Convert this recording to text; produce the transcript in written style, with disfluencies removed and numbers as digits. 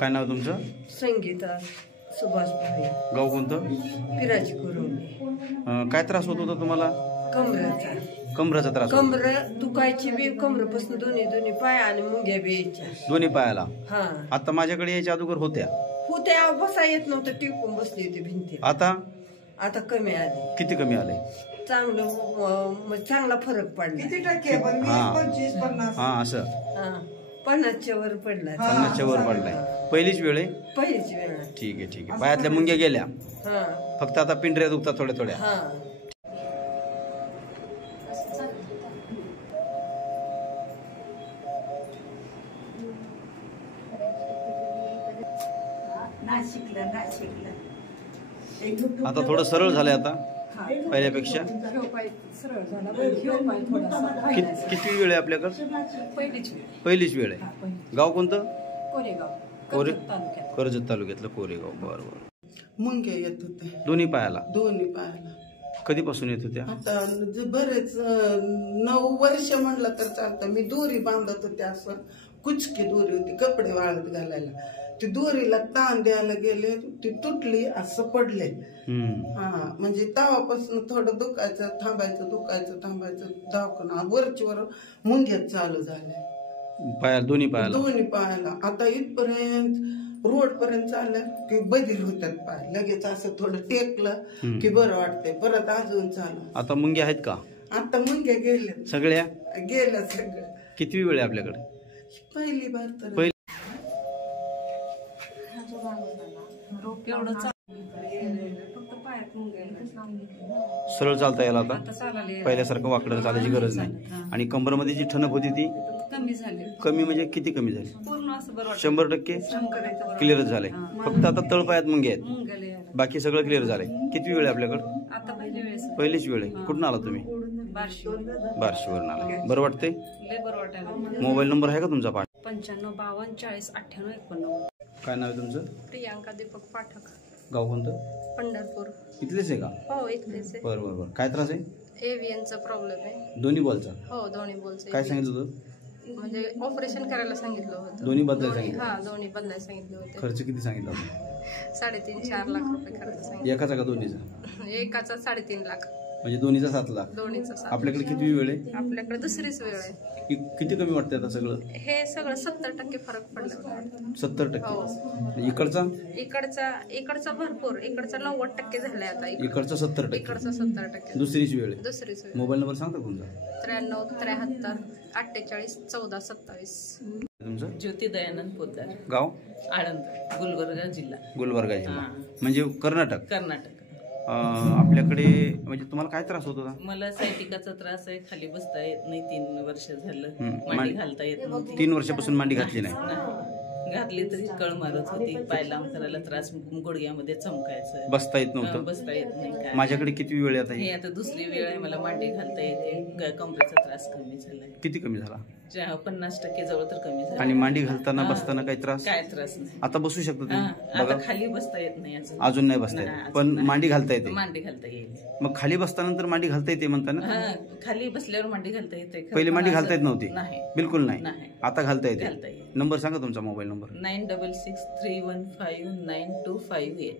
काय नाव तुमचं? संगीता सुभाष भाई. गाव कोणतं? पिराची कुरवली. काय त्रास होत होता तुम्हाला? कमरेचा. कमरेचा त्रास? कमर दुखायची बी, कमरेपासून दोन्ही पाय आणि मुंग्या बी यायच्या दोन्ही पायाला. हा. आता माझ्याकडे यायच्या अगोदर होत्या बसा येत नव्हतं, टिपून बसली होती भिंती. आता कमी आली. किती कमी आले? चांगला फरक पडला. किती टक्के? 20-25-50. हा असं 50च्या वर पडला. 50च्या वर पडलाय. पहिलीच वेळ आहे? पहिलीच वेळ. ठीक आहे ठीक आहे. पायातल्या मुंग्या गेल्या, फक्त आता पिंढऱ्या दुखतात थोड्या थोड्या. आता थोडं सरळ झालंय आता पहिल्यापेक्षा. किती वेळ आहे आपल्याकडे? पहिलीच वेळ आहे. गाव कोणतं? कर्जत तालुक्यातलं कोरेगाव. बरोबर. मुंग्या येत होते दोन्ही पायाला? दोन्ही पायाला. कधीपासून येत होत्या? आता बरेच 9 वर्ष म्हणलं तर चालतं. मी दोरी बांधत होते, असं कुचकी दोरी होती कपडे वाळत घालायला. ती दोरीला ताण द्यायला गेले, ती तुटली, असं पडले. म्हणजे तेव्हापासून थोडं दुखायचं थांबायचं, दुखायचं थांबायचं. दवाखाना वरचीवर मुंग्यात चालू झाल्या पायाला, दोन्ही पायाला. आता इथपर्यंत रोड पर्यंत चाललं की बधीर होतात पाय. लगेच असं थोडं टेकलं की बरं वाटतंय. परत अजून चालू. आता मुंग्या आहेत का? आता मुंग्या गेल्या सगळ्या? गेल्या सगळं. किती वेळ आहे आपल्याकडे? पहिली बार तर. सरळ चालता यायला आता? पहिल्यासारखं वाकडं चालायची गरज नाही. आणि कंबरमध्ये जी ठणक होती ती कमी म्हणजे किती कमी झाली? 100% क्लिअरच झालंय. फक्त आता तळपायात मुंग्या आहेत, बाकी सगळं क्लिअर झालंय. किती वेळ आहे आपल्याकडे? पहिलीच वेळ आहे. कुठून आला तुम्ही? बार्शीवरून आला. बरं वाटतंय? मोबाईल नंबर आहे का तुमचा? 95 52 40 98 89. काय नाव आहे तुमचं? प्रियांका दीपक पाठक. गाव कोणतं? पंढरपूर. इथलेच आहे का? हो, इथलेच आहे. बरं बरं बरं. काय त्रास आहे? एव्हीएनचा प्रॉब्लेम आहे. दोन्ही बॉलचा? हो, दोन्ही बॉलचा. काय सांगितलं होतं? म्हणजे ऑपरेशन करायला सांगितलं होतं. दोन्ही बदलायला सांगितलं? हा, दोन्ही बदलायला सांगितले होते. खर्च किती सांगितला होता? 3.5-4 लाख रुपये खर्च सांगितलं. एकाचा का दोन्हीचा? एकाचा 3.5 लाख. म्हणजे दोन्हीचा 7 लाख. दोन्हीचा 7. आपल्याकडे किती वेळ आहे? आपल्याकडे दुसरीच वेळ आहे. किती कमी वाटतंय आता सगळं? हे सगळं 70% फरक पडला. 70%? इकडचा भरपूर. इकडचा 90% झालाय आता. इकडचा 70%? इकडचा 70%. दुसरीच वेळ आहे? दुसरीच वेळ. मोबाईल नंबर सांगता तुमचा? 93 73 48 14 27. तुमचं? ज्योती दयानंद पोद्दार. गाव? आळंद, गुलबर्गा जिल्हा. गुलबर्गा जिल्हा म्हणजे कर्नाटक? कर्नाटक. आपल्याकडे म्हणजे तुम्हाला काय त्रास होत होता? मला सायटिकाचा त्रास आहे. खाली बसता येत नाही. 3 वर्ष झालं. मांडी घालता येत नव्हती. 3 वर्षापासून मांडी घातली नाही? घातली तरी कळ मारत होती. पाय लांब करायला त्रास, गुडघ्यामध्ये चमकायचं. बस्ता येत नव्हतं? बसता येत नाही. काय माझ्याकडे किती वेळ आता? हे आता दुसरी वेळ आहे. मला मांडी घालता येते. कमरेचा त्रास कमी झालाय. किती कमी झाला? 50% जवळ तर कमी झाला. आणि मांडी घालताना बसताना काही त्रास? काय त्रास नाही. आता बसू शकता तुम्ही? आता खाली बसता येत नाही. अजून नाही बसता येत, पण मांडी घालता येते? मांडी घालता येईल. मग खाली बसतानंतर मांडी घालता येते म्हणताना? खाली बसल्यावर मांडी घालता येते. पहिले मांडी घालता येत नव्हती? नाही, बिलकुल नाही. आता घालता येते. येईल. नंबर सांगा तुमचा, मोबाईल नंबर? 9663159258.